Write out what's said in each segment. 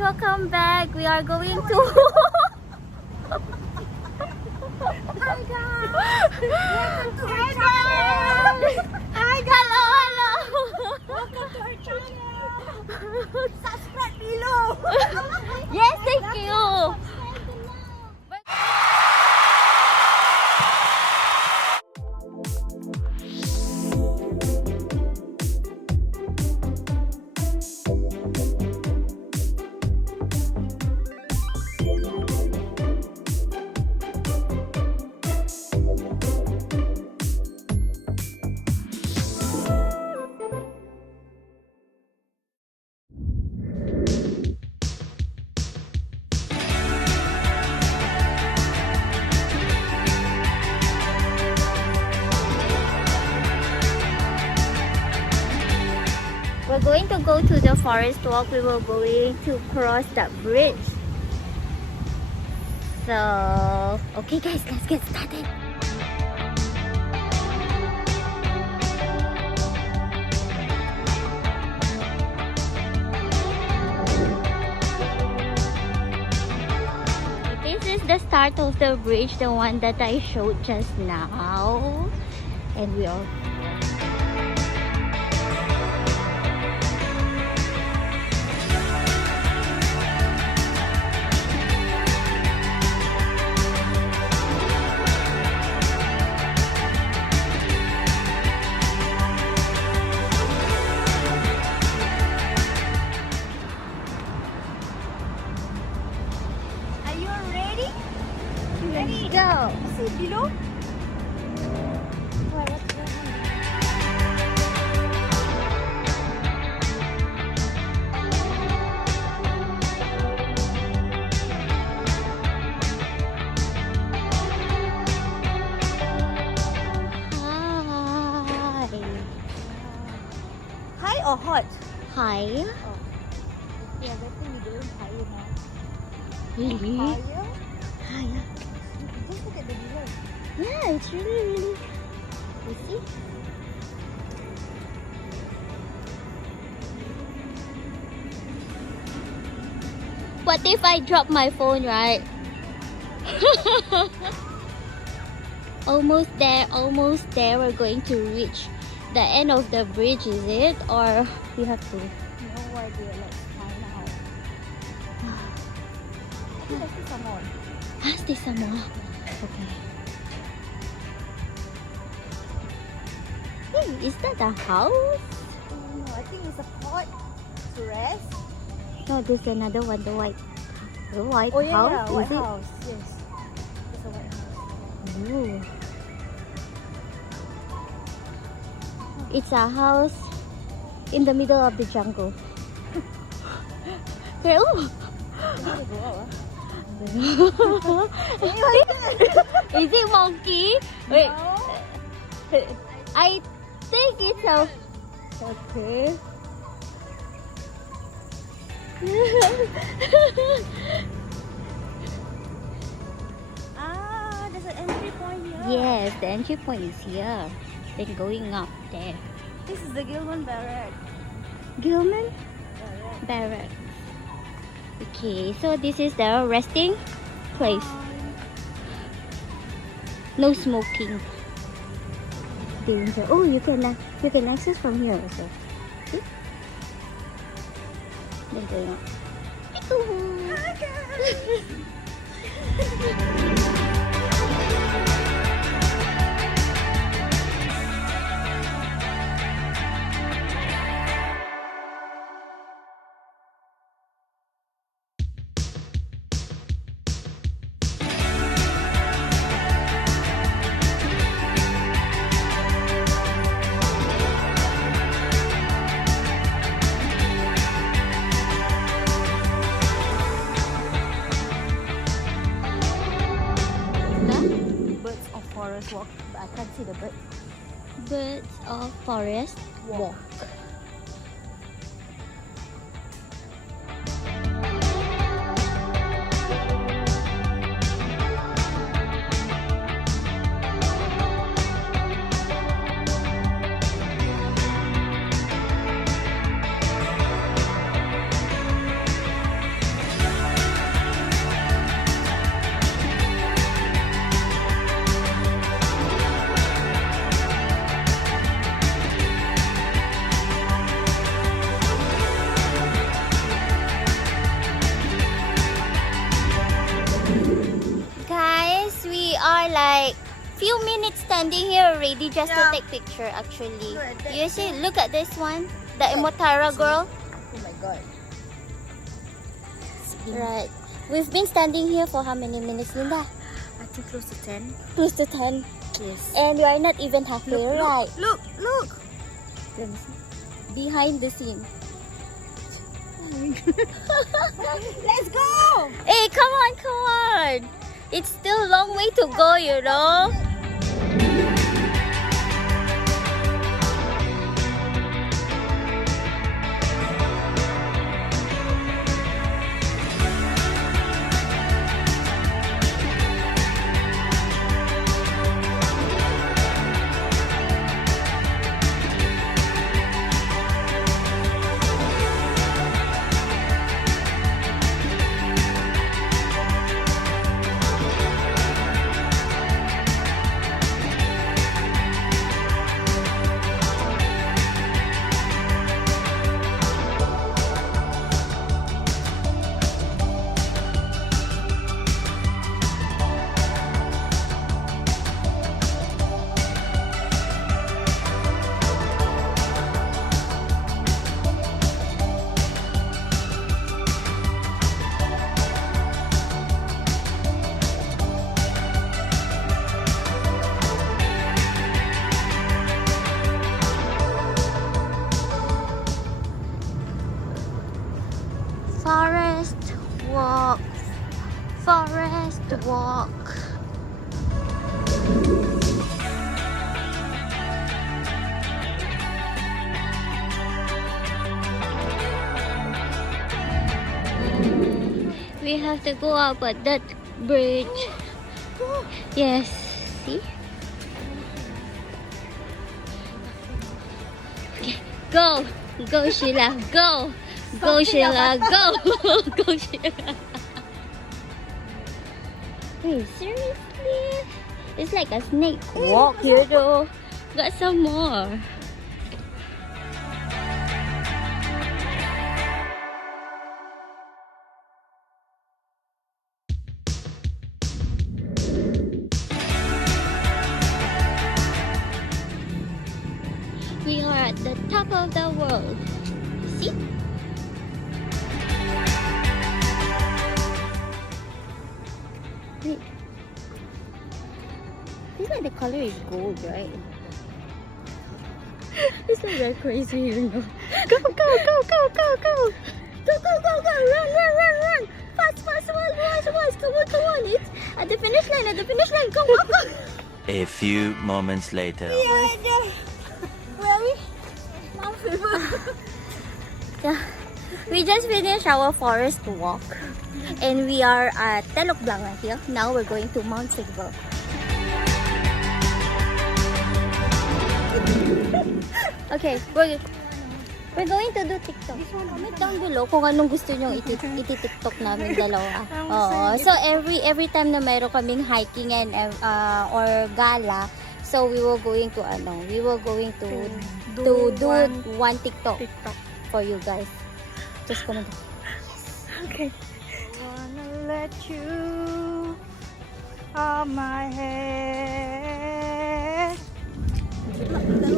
welcome back. We are going to... Hi guys! Welcome to our channel! Hi guys! Hello, hello! Welcome to our channel! Subscribe below! Yes, thank you! We're going to go to the forest walk. We were going to cross that bridge. So, okay guys, let's get started. This is the start of the bridge, the one that I showed just now. And we are... Ready? Go! See below? High or hot? Hi. Yeah, that thing we doing higher now. Really? Higher? Higher. Just look at the below. Yeah, it's really... You see? What if I drop my phone, right? Almost there, almost there. We're going to reach the end of the bridge, is it? Or we have to... No idea, let's find out. I think there's some more. Stay some more. Okay. Hey, is that a house? No, I think it's a pot to rest. No, there's another one, the white Oh yeah, house. white Is it? house. Yes. It's a white house. Ooh. It's a house in the middle of the jungle. Okay, ooh. You want to go out, Is it monkey? Wait, No. I think it's a... Okay. There's an entry point here. Yes, the entry point is here. Then going up there. This is the Gilman Barrack. Gilman Barrack. Barrack. Okay, so this is the resting place. No smoking. Danger. Oh, you can access from here also. See? Then going up. Hi guys. Forest walk, but I can't see the bird. Birds of forest walk. few minutes standing here already just to Yeah. take picture actually. Look at that. You see, look at this one. The Emotara girl. Oh my god. Right. We've been standing here for how many minutes, Linda? I think close to 10. Close to 10. Yes. And we are not even halfway, right? Look. Let me see. Behind the scene. Let's go. Hey, come on. It's still a long way to go, you know. Forest walk. We have to go up at that bridge. Yes, see? Okay, go! Go, Sheila, go! Go, Sheila, go! Go, Sheila! Wait, seriously? It's like a snake walk, you know? Got some more. We are at the top of the world. See? Wait. Feels like the color is gold, right? It's like very crazy, you know. Go, go, go, go, go, go! Go, go, go, go! Run! Fast, come on! It's at the finish line, go, go, go! A few moments later. Yeah. We just finished our forest walk and we are at Telok Blanga here. Now we're going to Mount Sigbo. Okay, we're going to do TikTok. Comment down below kung anong gusto nyong iti-TikTok namin dalawa. So every time na mayroon kaming hiking and or gala, so we will going to do one TikTok for you guys. Just comment. Okay. Wanna let you on my head.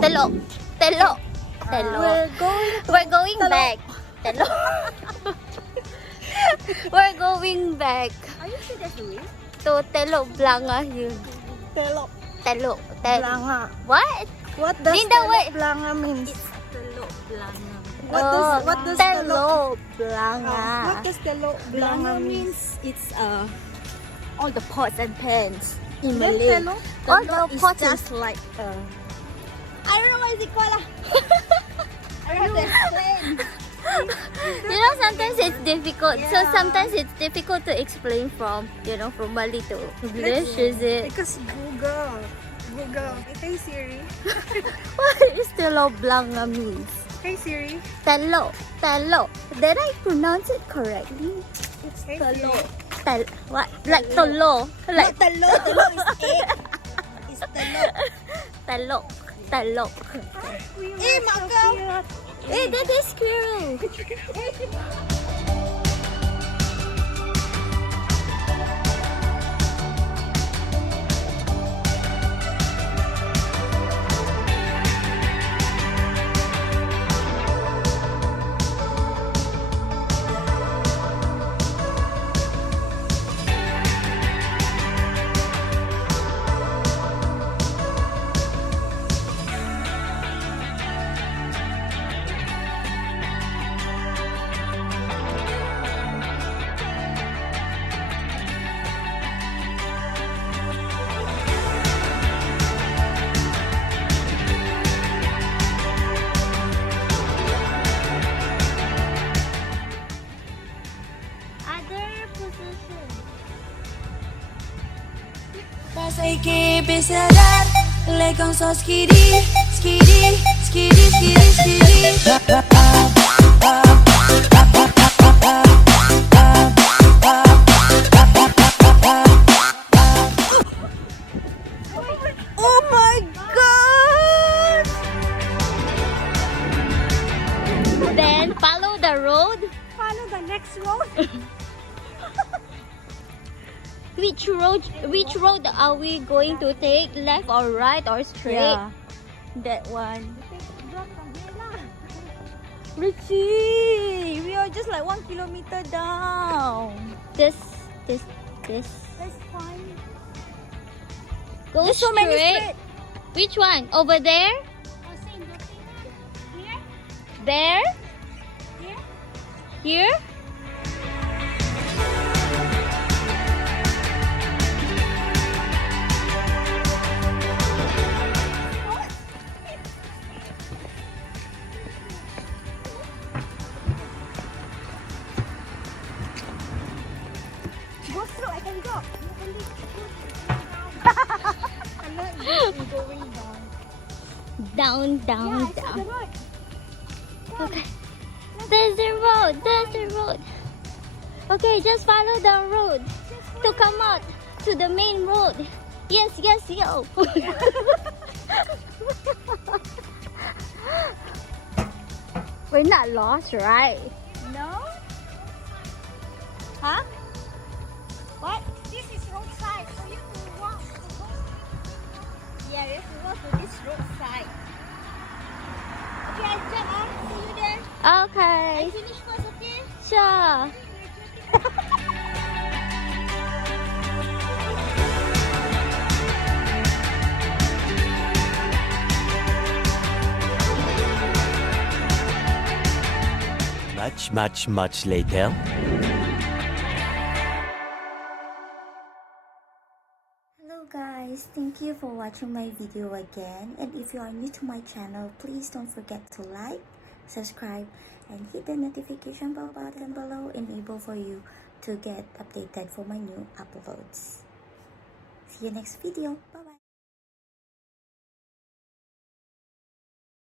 Telo. We're going back. Telo. We're going back Are you sure that's the way? to Telok Blanga Hill. Telok Telok. Blanga. What? What does Linda, Telok wait. Blanga means? Telok Blanga. What does Telok Blanga? What does Telok Blanga means? It's all the pots and pans in What Malay. Telok? All Telok the is pots just like I don't know what is it called. I don't have to explain. You know, sometimes it's difficult. So sometimes it's difficult to explain from Malay to English, is it? Because Google. Hey Siri. What is Telok Blanga means? Hey Siri. Telok. Did I pronounce it correctly? It's hey Telok. Siri. What? Like tolo. Like Not Telok. Telok is egg. It's Telok. Telok. Eh, Maka. Hey, that is squirrel. Say keep it sadar, like on so skiddy, skiddy, skiddy, skiddy, skiddy. Oh my god! Then follow the road. Follow the next road. Which road are we going to take? Left or right or straight? Yeah. That one. Richie, we are just like 1 kilometer down. This. That's fine. Go There's so many straight. straight. Which one? Over there? There? Here? Go slow, I can go. I'm not going down. Down. Yeah, I saw the road. Okay. There's the road. Okay, just follow the road to come out to the main road. Yes, yo. We're not lost, right? No? Huh? What? This is roadside for you to walk. Yeah, we have to walk to this roadside. Okay, I'll jump on. See you there. Okay. Finish first, okay? Sure. Much later. Hello guys, thank you for watching my video again, and if you are new to my channel, please don't forget to like, subscribe, and hit the notification bell button below, enable for you to get updated for my new uploads. See you next video. Bye bye.